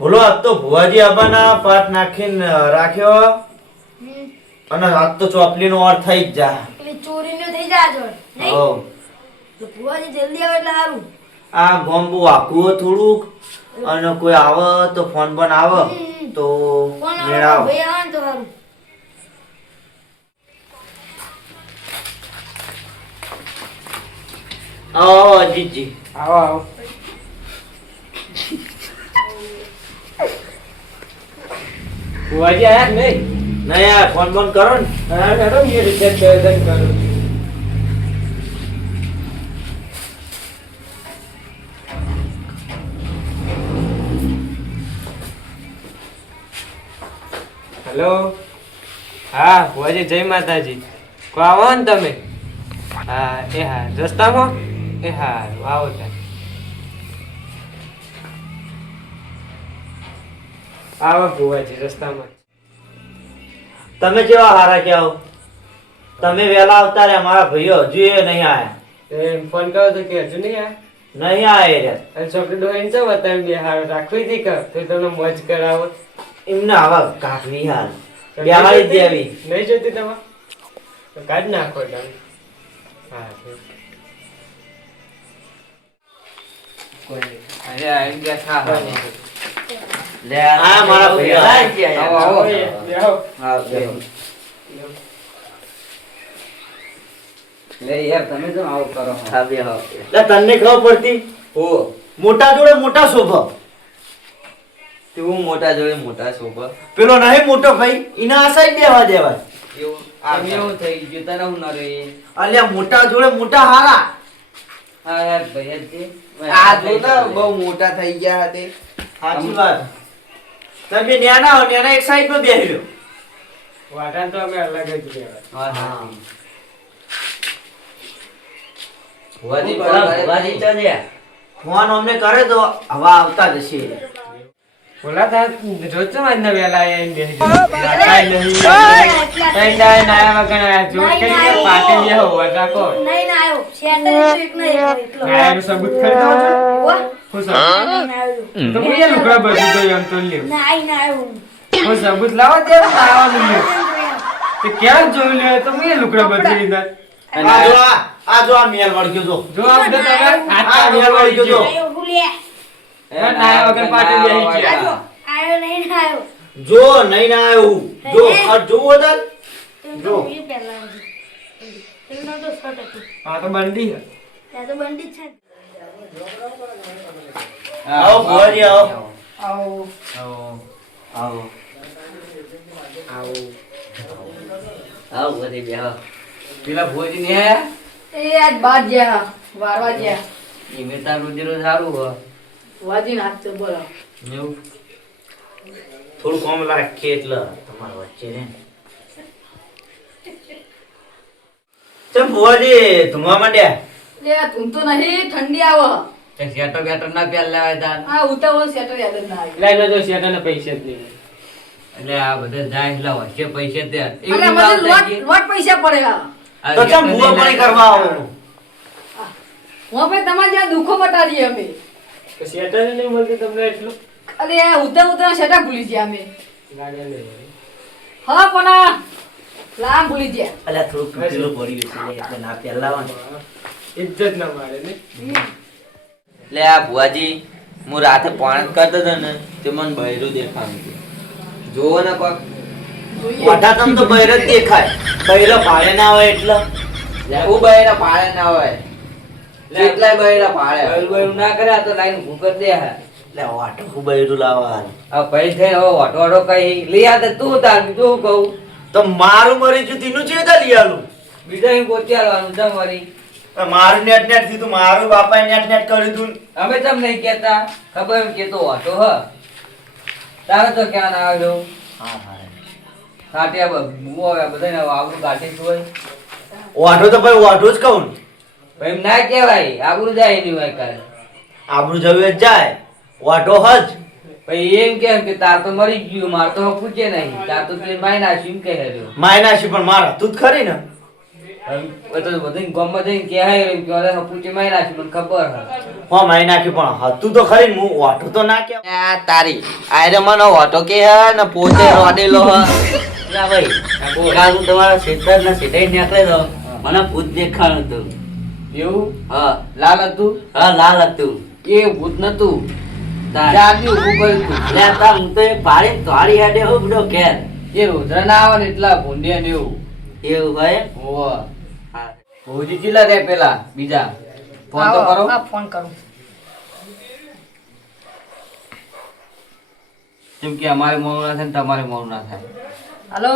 બોલો આજ તો ભુવાજી આબાના પાટ નાખીને રાખ્યો અને આજ તો ચોપલીનો અર્થ થઈ જ જા પેલી ચોરીનો થઈ જાય જો નહીં હો તો ભુવાજી જલ્દી આવે એટલે સારું. આ ગોમ બહુ આખું હો થોડુંક અને કોઈ આવે તો ફોન પણ આવે તો ફોન મેળાવ ભાઈ આવે ને તો સારું. આવો અજીતજી આવો આવો ભુવાજી આયા કે નહીં? નહીં યાર ફોન બંધ કરો ને હા મેડમ એ રિચાર્જ કરું. હેલો હા ભુવાજી જય માતાજી. કો આવો ને તમે? હા એ હા રસ્તામાં એ હા આવો ત્યાં. આવો ભુવાજી રસ્તામાં. તમે કેવા હારા કે આવો તમે વહેલા આવતા રે મારા ભાઈઓ હજુ એ નહીં આયા એ ફોન કર્યો તો કે હજુ નહીં આ નહીં આયા રે અને છોકરી ડોહીને છે બતાવી બે હાર રાખવી હતી કે તો તમને મોજ કરાવો. એમને આવા કાકની હાલ બેહાડી જ દેવી નહીં જોતી તમારે તો કાઢ નાખો તમે. હા અરે આવી ગયા ખા લે આ મારા ભાઈઓ આવો, આવો. બેહો. હા બેહો. લે યાર તમે તો આવું કરો હા બેહો. લે તને ખબર પડતી ઓ મોટા જોડે મોટા શોભા તું મોટા જોડે મોટા સોપા પેલો નહીં મોટો ભાઈ એના આ સાઈડ બેહવા દેવાય એવું આમ એવું થઈ ગયું તને હું ન રે અલ્યા મોટા જોડે મોટા હારા હા યાર ભાઈ જ છે. આ જો ને બહુ મોટા થઈ ગયા હતા. સાચી વાત તમે ન્યાના હો ન્યાના એક સાઈડ માં બેહી રહ્યો વાટાણ તો અમે અલગ જ રહેવાય. હા હા ભુવાજી ભુવાજી ચાલ્યા ફોન અમને કરે તો હવા આવતા જશે બોલા તા રોજ આજના વેલા આવીને બેસી ગયા. કાંઈ નહીં. કાંઈ ના નાયા વગર આયા. જોર કરીને પાટે બેહો વટાકો. નહીં ના આવ્યો શેટર એક ના એકલો નાયાનું સબૂત કરી દઉં છું. વાહ હું સબૂત? નહીં ના આવ્યો તો હું એ લુગડા બધું તો એમ તો લ્યો. નહીં ના આવ્યો હું સબૂત લાવો દે આવવાનું લ્યો. તે ક્યાં જોયું લ્યો તો હું એ લુગડા બધું લીધા. આ જો આ મેલ વળગ્યો જો જો આ બધા તમે હાથ આ મેલ વળગ્યો જો આવ્યો ભૂલ્યા એ નાયા વગર પાટે બેસી ગયા. આવ્યો નહીં ના આવ્યો જો નહીં ના આવ્યું જો આ જોવો તાર જો એ પહેલા એનો તો શર્ટ હતું હા તો બંડી છે. ત્યાં તો બંડી જ છે આવો ભુવાજી આવો આવો આવો આવો બધી બેહો પેલા ભોજી ને એ આજ બાદ ગયા વારવા ગયા એ મેતા રોજેરો સારું હો વાજી નાખ તો બોલો એવું થોડું કોમ રાખીએ એટલે તમારા વચ્ચે રે ચમ ભુવાજી ધુમા માંડ્યા લે તું તો નહીં ઠંડી આવો તે શેટર બેટર ના પ્યાલ લેવાય તા આ ઉતાવળ સેટર યાદ જ ના આવી લાઈ લો તો શેઠાને પૈસા જ નહીં. એટલે આ બધા જાય એટલે વચ્ચે પૈસા દે અરે મને લોટ પૈસા પડે આ તો ચમ ભુવા પાણી કરવા આવો હું ભાઈ તમારે જ્યાં દુખો બતાડીએ અમે તો શેઠાને નહીં મળતું તમને એટલું અરે આ ઉતર સેટા ભૂલી ગયા અમે લાગે નહીં. હા પણ આ લામ ભૂલી ગયા અલ્યા થોડું તૂટેલું પડી ગયું છે એટલે ના પહેલાવાનું ઇજ્જત ના મારે ને. લે આ ભુવાજી હું રાતે પાણી કરતો હતો ને તે મને બૈરું દેખાણું હતું. જોવો ને કોક મોઢા તમ તો બૈર જ દેખાય બૈરો ભાડે ના હોય એટલે હું બૈરા પાડે ના હોય કેટલાય બૈરા પાડે બૈરું બૈરું ના કરે આ તો લાઈન ભૂકર દે હા એટલે વાટો હું બૈરું લાવવાનું આ પૈસા થઈને હવે ઓટો ઓટો કઈ લઈ આ તું તાર તું કહું તો મારું મરી ગયું તેનું છે તા લઈ આલું બીજા અહીં પહોંચી આવવાનું તમારી મારું નેટ નેટ થયું મારું બાપાએ નેટ નેટ કર્યું તું અમે તમ નહીં કેતા ખબર એમ કેતો ઓટો હ તારે તો ક્યાં ના આવ્યો હા હા ખાટ્યા બુઓ બધાને આવડું ગાંઠી હોય વાઢો તો ભાઈ વાઢો જ કહું ને. ભાઈ એમ ના કહેવાય આબરૂ જાય એની હોય કાલે આબરૂ જવે જ જાય વાઢો હજ ભાઈ એમ કેમ કે તાર તો મરી ગયું માર તો પૂછે નહીં તાર તો તે માય નાખ્યું એમ કહે રહ્યો માય નાશી પણ મારા તું જ ખરી ને હવે તો બધું ગામમાં જઈને કહેવાય એમ કે અરે હપુચી મારી નાખી મને ખબર હે. હા મારી નાખ્યું પણ હતું તો ખરી ને, હું ઓઠું તો ના કેમ. આ તારી આયરે મને ઓટો કે હે ને પોતે રોડેલો હે. લા ભાઈ કાલ તમારા સીધા ના સીધા નીકળે તો મને ભૂત દેખાણું હતું. એવું હા લાલ હતું હા લાલ હતું. એ ભૂત નતું તાર. ચાંદી ઊભું કર્યું હતું. લે તા હું તો એ પાડી તારી હેડે હો બધો ઘેર. એ રુદ્ર ના આવે ને એટલા ભૂંડિયા ને એવું એવું ભાઈ. હોવે. હા. ભોજી ચીલા રે પેલા બીજા ફોન તો કરો. હા ફોન કરું. જેમ કે અમારે મોડું ના થાય ને તમારે મોડું ના થાય. હાલો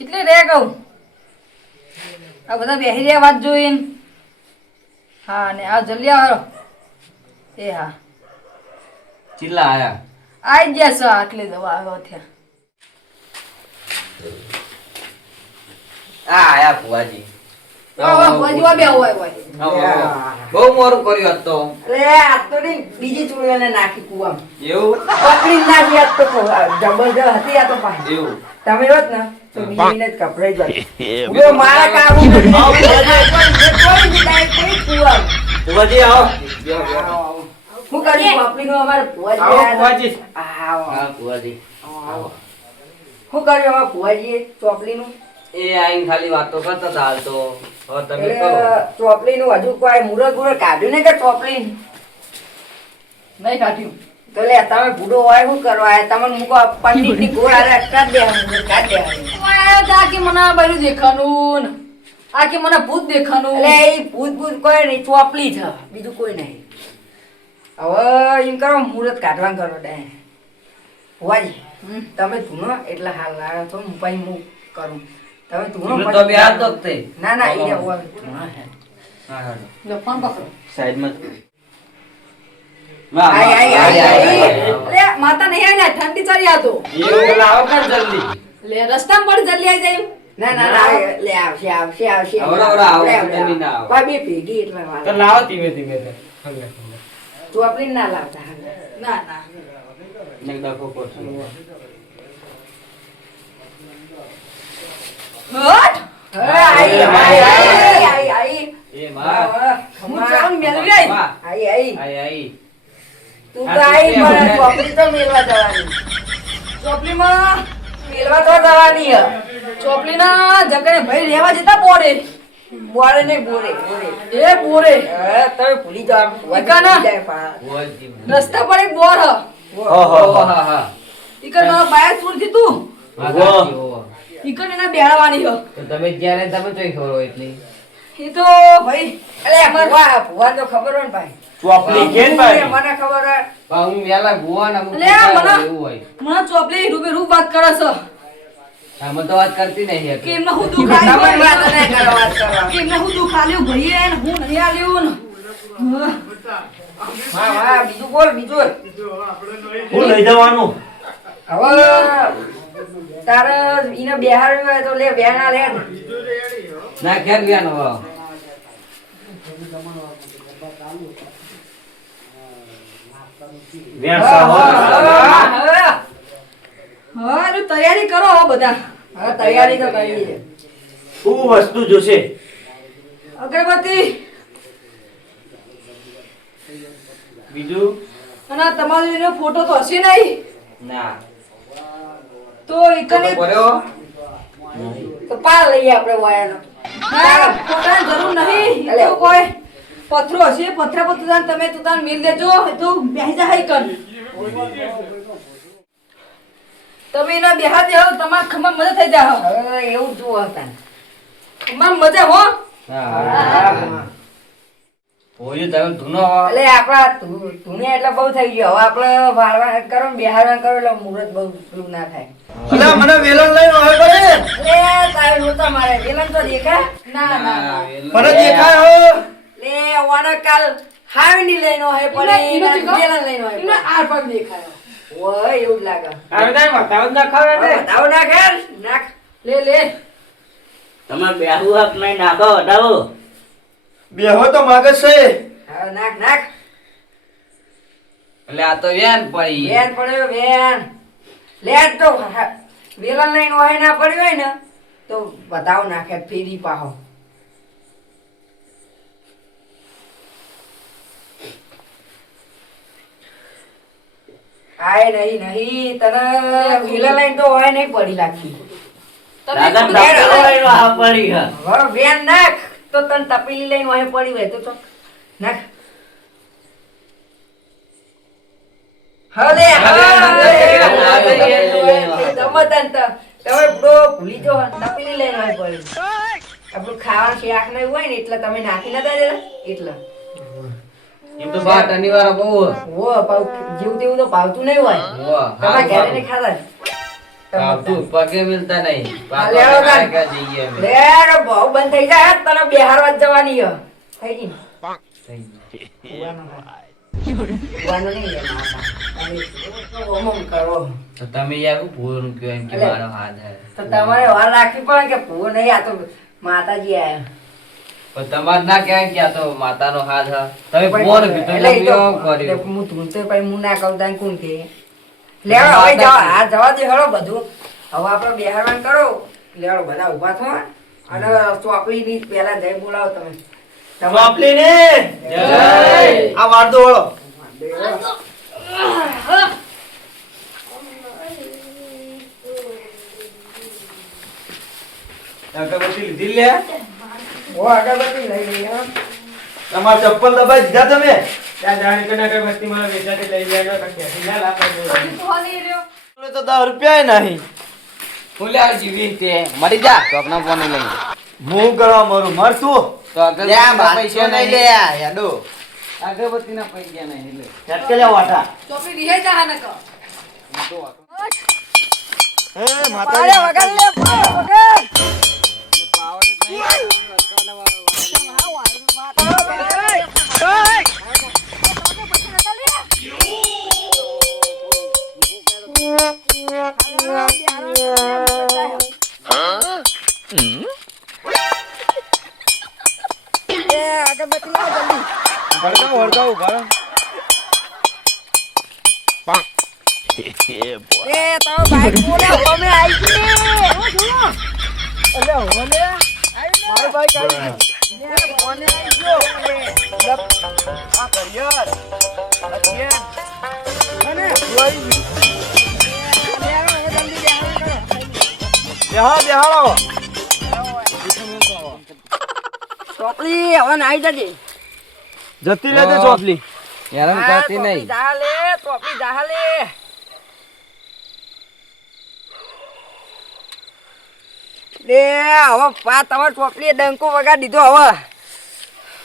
કેટલી રે કહું આ બધા બેસી રહ્યા વાત જોઈને. હા ને આ જલ્દી આવો. એ હા ચીલા આયા આઈ ગયા છો આટલી દવા આવ્યો ત્યાં. આ આયા ફુવાજી. બહુ મોરું કર્યું આજ તો. બીજી ચૂડીઓને નાખી કુવામાં એવું પકડી નાખી આજ તો જબરજસ્ત હતી આ તો પાછી એવું તમે હોત ને તો બીજીને જ કપડાઈ જાય ઉભો મારા કાબુ નથી. કોઈ જ કાંઈ કોઈ કુવામાં. ફુવાજી આવો. હું કરી પાપડીનું અમારે ભુવાજી આવો આયા ફુવાજી. હતા. આવો. હા ફુવાજી. આવો. શું કર્યું અમારા ભુવાજીએ ચોપડીનું? એ આઈને ખાલી વાતો કરતા હતા હાલ તો હવે તમે કરો. એટલે ચોપડીનું હજુ કોઈ મુરત બુરત કાઢ્યું ને કે ચોપડી નહીં કાઢ્યું. તો લે તમે બુડો હોય શું કરવા આયા? તમને મૂકો પંડિતની ગોળ હારે કાઢ દેવાનું, કાઢ દેવાનું. આયો તો આ કે મને આ બધું દેખાનું ને આ કે મને ભૂત દેખાનું. એટલે એ ભૂત ભૂત કોઈ નહીં, ચોપડી છે બીજું કોઈ નહીં. હવે એમ કરો મુહૂર્ત કાઢવાનું કરો ડે હોવાજી તમે ધૂનો એટલે હાલ લાવ્યો તો હું પછી હું કરું. તમે ધૂનો તો બે હાથ દોખતે. ના ના એને હોવા ધૂનો હે. હા હા લો ફોન પકડો. સાઈડમાં. વાહ, આઈ, આઈ, આઈ, વાહ, આઈ. વાહ, વાહ. અરે માતા નહીં આવી ને ઠંડી ચાલી આ તો. એવું લાવો કર જલ્દી. લે રસ્તામાં પડી જલ્દી આવી જાય. ના ના ના લે આવશે આવશે આવશે આવડા, આવડા, આવડે, આવડે, ના આવે. ભાઈ બે ભેગી એટલે તો વાળ. લાવો ધીમે ધીમે લે. ચોપડી ના લાવતા હાલ. ના ના એક ડખો પડશે. હટ. આઈ આઈ આઈ આઈ આઈ એ માં. હું ચાલ મેળવી આવી. માં. આઈ આઈ આઈ આઈ. તું તો આઈ પણ ચોપડી તો મેલવા જવાની. ચોપડીમાં મેલવા તો જવાની હે. ચોપડીના જકડે ભાઈ રહેવા જતા બોરે. બોરે ને બોરે બોરે. એ બોરે તમે ભૂલી જાવ. એકાના? ભુવાજી. રસ્તા પર એક બોર હ. ઓહો, હા હા. ઈકન મારા બાયા સુર કીધું હા, સાચી, ઓહો. ઈકન એના બેહાડવાની હ. તો તમે જ્યારે તમે ચોઈ ખબર હોય એટલી. એ તો ભાઈ અલે ભુવા ભુવા તો ખબર હોય ને ભાઈ. ચોપડી કેમ ભાઈ? મને ખબર હોય. પણ હું વેલા ભુવા ના અલે આ મને- એવું હોય. મને ચોપડી રૂબે રૂબ વાત કરે છે આમાં તો વાત કરતી નહીં કે હતી. એમને હું દુઃખ તમે આલ્યું વાત નહીં કરો, વાત કરો. કે એમને હું દુઃખ આલ્યું ભાઈએ ને હું નહીં આલ્યું ને હા હા બીજું બોલ બીજું. હું લઈ જવાનું. હવે તારે ઈને બેહાડ્યું હોય તો લે વેણા લે. ના ઘેર ગયા નો વાવ. વેણ સાવ. હા એટલે તૈયારી કરો હવે બધા હવે તૈયારી તો કરી છે. શું વસ્તુ જોશે? અગરબત્તી બીજું અને આ તમારો એનો ફોટો તો હશે નહીં ના. તો ઈકને પડ્યો. તો પાર લઈએ આપણે વાયાનો. ના ફોટાની જરૂર નહીં એ તો કોઈ પથરો હશે પથરા પર તુદાન તમે તુદાન મિલ દેજો એ તો બેહી જાય ઈકન તમે એના બેહા દે હો તમાર ખમા મજા થઈ જાય હો હવે એવું જ જોવા હતા. ખમા મજા હો હા. ભુવાજી તમે ધૂનો એટલે આપડા ધૂને એટલે બહુ થઈ ગયો. હવે આપણે વાળવા કરો ને બેહાડવા કરો એટલે મુહૂર્ત બહુ પેલું ના થાય. અલા મને વેલણ લઈને આવે કરે. લે તારે નહોતા મારે વેલણ તો દેખા. ના ના મને દેખાય હો. લે વાના કાલ હાવની લઈને હોય પણ વેલણ લઈને હોય. એમને આર પર દેખાયો ઓય એવું જ લાગે. હવે તારે બતાવો ના ખાવે ને. બતાવો નાખ યાર, નાખ. લે લે તમારે બેહવું હક નહીં નાખો હટાવો. બેહો તો માગે છે. હવે નાખ નાખ. એટલે આ તો વેન પડી. વેન પડ્યો વેન. લે તો વેલણ લઈને હોય ના પડ્યો હોય ને તો બતાવ નાખે ફેરી પાહો. આય નહીં તને વ્હીલર લાઈન તો હોય નહીં પડી લાગતી. દાદા ટપલી લઈને આ પડી હે. હવે વેન નાખ તો તને તપેલી લઈને હોય પડી હોય તો નાખ. હવે તમે બડો ભૂલી જો તપેલી લઈને હોય પડી. આપણું ખાવાનું શાક ને હોય ને એટલે તમે નાખી નતા દેતા એટલે એમ તો બાટ અનિવાર્ય બહુ હે. વો જેવું તેવું તો ભાવતું નહીં હોય. વાહ, તમારા ઘરે હારું ને ખાતા જ. આવતું પગે મિલતા નહીં. હા, લેવો તાન. જઈએ અમે. લે રે બહુ બંધ થઈ જાય તને બિહારવા જ જવાની હે. થઈ ગઈ ને? કુવાનો નહીં લે માતા. તમે ઓમમ કરો. તો તમે યાર ભૂરું કયો એમ કે અલે. મારો હાથ હે. તો તમારે વાર રાખવી પડે કે ભૂવો નહીં આ તો માતાજી આયા. પણ તમારે ના કહેવાય કે આ તો માતાનો હાથ હે. તમે પણ બોર કીધું એટલે ઈ એટલે તો- કેવું કર્યું? એટલે હું ધૂણતો પછી હું ના કહું તાન કોણ કહે? લેવડો હવે જવા આ જવા દે હળો બધું. હવે આપણે બિહારવાન કરો. લેવડો બધા ઊભા થો અને ચોપડી ની પહેલા જય બોલાવો તમે. ચોપલી ને જય. આ વાર દો વળો. અગરબત્તી લીધી લે. ઓ અગરબત્તી લઈ લઈ હો. તમારા ચપ્પલ દબાઈ દીધા તમે. ત્યાં જાણી કે અગરબત્તી મને વેચાતી લઈ લેવાનો કઠિયા ના લાપા તો 10 રૂપિયા નહીં. હું લે જીવી તે મરી જા ચોકના ફોન લઈ. હું કરવા મરું મર તું. તો અગરબત્તીના પૈસા નહીં લે. યાડો અગરબત્તીના પૈસા નહીં લે. ઝટકે લે વાટા. ચોપડી રીહે જા ને કો. એ પાડે માતાજી વગર લે પાડે વગર. વળગાવું ઘર. એ તો બાઈક બોલે અમે આવી ગઈ. અલે ઓલે મારો બાઈક આવી ગઈ. એ કોને આવી ગયો? આ કરિયર. લખીએ. અને જોઈ ગઈ. બેહાડો હવે જલ્દી બેહાડો કરો. બેહાડો. ચોપડી હવે નાઈ જજે. જતી રહેજે ચોપલી. હેરાન હા, કરતી ચોપડી નહીં. જાહલે, ચોપડી જાહલે. લે હવે પા તમાર ચોપડીએ ડંકો વગાડી દીધો હવે.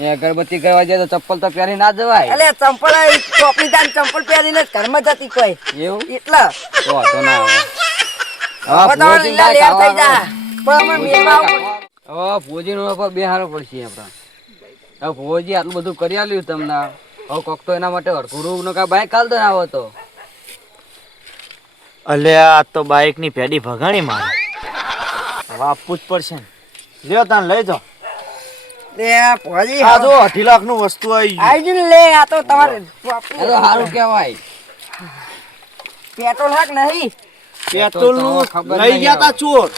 એ અગરબત્તી કરવા જાય તો ચપ્પલ તો પહેરી ના જવાય. એટલે ચંપલ ચોપડી તાન ચંપલ પહેરીને જ ઘરમાં જતી કોઈ એવું એટલે તો વાંધો ના આવે. હવે તમારે લીલા લેર થઈ જા પણ અમે મેળવા આવું. હવે ભોજી નો પર બેહારો પડશે આપડા. હવે ભોજી આટલું બધું કરી આલ્યું તમને. હવે કોક તો એના માટે હરખું નો કા બાઈક હાલ દો ને આવો તો. અલ્યા આ તો બાઈક ની પેડી ભગાણી મારે. હવે આપવું જ પડશે ને. લ્યો તાન લઈ જાઓ. લે ભોજી આ જો 2.5 લાખ નું વસ્તુ આવી ગયું. આવી ગયું ને લે આ તો તમારે એ તો સારું કહેવાય. પેટ્રોલ હાક નહીં પેટ્રોલ નું ખબર લઈ નહીં ગયા તા ચોર.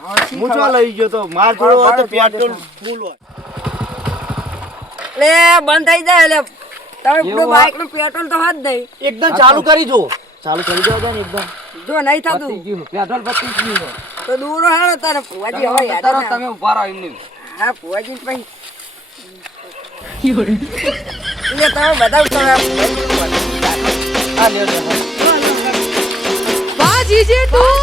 હવે શી હું ખબર? ચો લઈ ગયો તો માર જોડે હોય તો પેટ્રોલ ફૂલ હોય. લે બંધ થઈ જાય એટલે તમે એવું પેલું આ- બાઈક નું પેટ્રોલ તો હાથ દઈ એકદમ ચાલુ કરી જો. ચાલુ કરી દો ને એકદમ. જો નહીં પતી થતું ગયું. પેટ્રોલ પતી ગયું. તો દૂરો હાલો તારે ભુવાજી હવે યાદ તરત ના તમે ઉભા રહો એમની. હા ભુવાજી પછી એટલે તમે બધા ઉતારો. આ લ્યો, લ્યો. વાહ જીજે તું